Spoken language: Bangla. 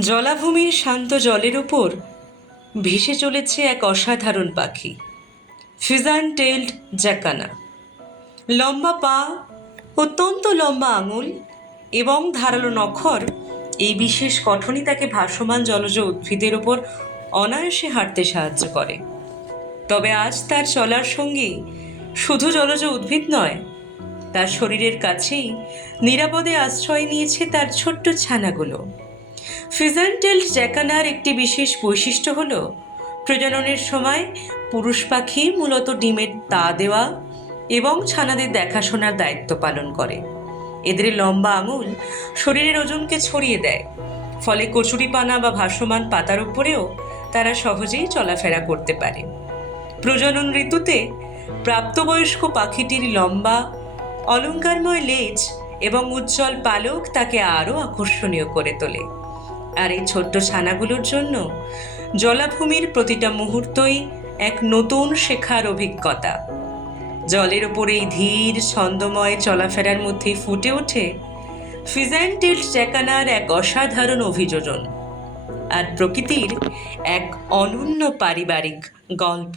জলাভূমির শান্ত জলের উপর ভেসে চলেছে এক অসাধারণ পাখি, ফিজান টেইলড জ্যাকানা। লম্বা পা, অত্যন্ত লম্বা আঙুল এবং ধারালো নখর, এই বিশেষ গঠনই তাকে ভাসমান জলজ উদ্ভিদের ওপর অনায়াসে হাঁটতে সাহায্য করে। তবে আজ তার চলার সঙ্গী শুধু জলজ উদ্ভিদ নয়, তার শরীরের কাছেই নিরাপদে আশ্রয় নিয়েছে তার ছোট্ট ছানাগুলো। ফিজান টেইলড জ্যাকানার একটি বিশেষ বৈশিষ্ট্য হল প্রজননের সময় পুরুষ পাখি মূলত ডিমের তা দেওয়া এবং ছানাদের দেখাশোনার দায়িত্ব পালন করে। এদের লম্বা আঙুল শরীরের ওজনকে ছড়িয়ে দেয়, ফলে কচুরিপানা বা ভাসমান পাতার উপরেও তারা সহজেই চলাফেরা করতে পারে। প্রজনন ঋতুতে প্রাপ্তবয়স্ক পাখিটির লম্বা অলঙ্কারময় লেজ এবং উজ্জ্বল পালক তাকে আরও আকর্ষণীয় করে তোলে। আর এই ছোট্ট ছানাগুলোর জন্য জলাভূমির প্রতিটা মুহূর্তই এক নতুন শেখার অভিজ্ঞতা। জলের ওপরে এই ধীর ছন্দময় চলাফেরার মধ্যেই ফুটে ওঠে ফিজান টেইলড জ্যাকানার এক অসাধারণ অভিযোজন আর প্রকৃতির এক অনন্য পারিবারিক গল্প।